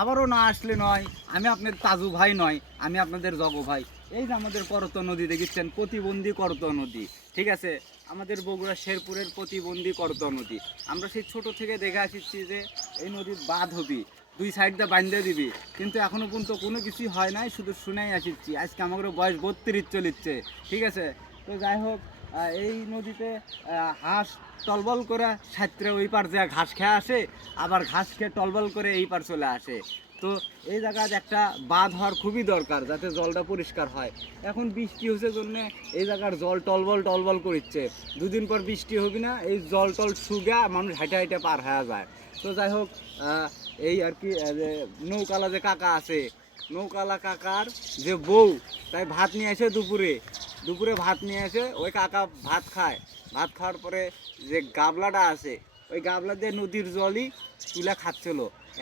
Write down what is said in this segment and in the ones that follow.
আবারও না আসলে নয়, আমি আপনাদের তাজু ভাই নয়, আমি আপনাদের জগ ভাই। এই যে আমাদের করতোয়া নদী দেখেছেন, প্রতিবন্ধী করতোয়া নদী, ঠিক আছে, আমাদের বগুড়া শেরপুরের প্রতিবন্ধী করতোয়া নদী। আমরা সেই ছোট থেকে দেখে আসছি যে এই নদীর বাঁধ হবি, দুই সাইড দিয়ে বাঁধতে দিবি, কিন্তু এখনো পর্যন্ত কোনো কিছুই হয় নাই, শুধু শুনেই আসছি। আজকে আমাদের বয়স 32 চলিচ্ছে, ঠিক আছে। তো যাই হোক, এই নদীতে হাঁস টলবল করে সাঁতরে ওই পার যে ঘাস খেয়ে আসে, আবার ঘাস খেয়ে টলবল করে এই পার চলে আসে। তো এই জায়গায় একটা বাঁধ হওয়ার খুবই দরকার, যাতে জলটা পরিষ্কার হয়। এখন বৃষ্টি হচ্ছে জন্য এই জায়গার জল টলবল টলবল করছে। দুদিন পর বৃষ্টি হবে না, এই জল টল শুগা মানুষ হাইটে হাইটে পার হয়ে যায়। তো যাই হোক, এই আর কি, যে নৌকালা যে কাকা আছে, নৌকালা কাকার যে বউ, তাই ভাত নিয়ে আসে দুপুরে, দুপুরে ভাত নিয়ে এসে ওই কাকা ভাত খায়। ভাত খাওয়ার পরে যে গাবলাটা আছে, ওই গাবলা দিয়ে নদীর জলই তুলে খাচ্ছিল।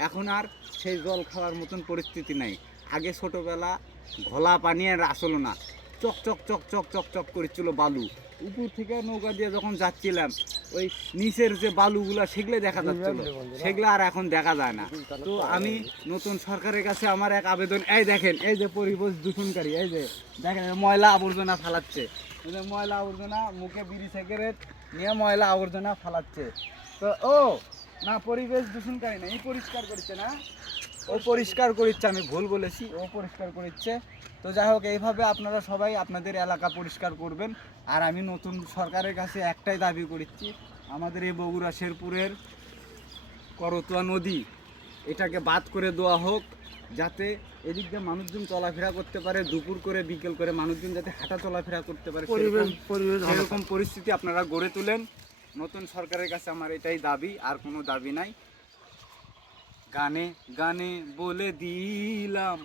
এখন আর সেই জল খাওয়ার মতন পরিস্থিতি নাই। আগে ছোটোবেলা ঘোলা পানি আর আসলো না, চক চক চক চক চক চক করছিল বালু। উপর থেকে নৌকা দিয়ে যখন যাচ্ছিলাম, ওই নিচের যে বালুগুলা সেগুলো দেখা যাচ্ছিল, সেগুলো আর এখন দেখা যায় না। তো আমি নতুন সরকারের কাছে আমার এক আবেদন, এই দেখেন, এই যে পরিবেশ দূষণকারী, এই যে দেখেন ময়লা আবর্জনা ফালাচ্ছে, এই যে ময়লা আবর্জনা, মুখে বিড়ি সিগারেট নিয়ে ময়লা আবর্জনা ফালাচ্ছে। তো ও না, পরিবেশ দূষণকারী না, এই পরিষ্কার করছে না, ও পরিষ্কার করছে, আমি ভুল বলেছি, ও পরিষ্কার করছে। তো যাই হোক, এইভাবে আপনারা সবাই আপনাদের এলাকা পরিষ্কার করবেন। আর আমি নতুন সরকারের কাছে একটাই দাবি করছি, আমাদের এই বগুড়া শেরপুরের করতোয়া নদী, এটাকে বাদ করে দেওয়া হোক, যাতে এদিক দিয়ে মানুষজন চলাফেরা করতে পারে, দুপুর করে বিকেল করে মানুষজন যাতে হাঁটা চলাফেরা করতে পারে, সেরকম পরিস্থিতি আপনারা গড়ে তোলেন। নতুন সরকারের কাছে আমার এটাই দাবি, আর কোনো দাবি নাই। গানে গানে বলে দিলাম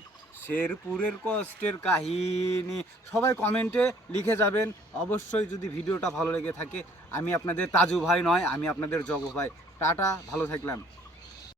শেরপুরের কষ্টের কাহিনী। সবাই কমেন্টে লিখে যাবেন অবশ্যই, যদি ভিডিওটা ভালো লেগে থাকে। আমি আপনাদের তাজু ভাই নয়, আমি আপনাদের জগ ভাই। টাটা, ভালো থাকলাম।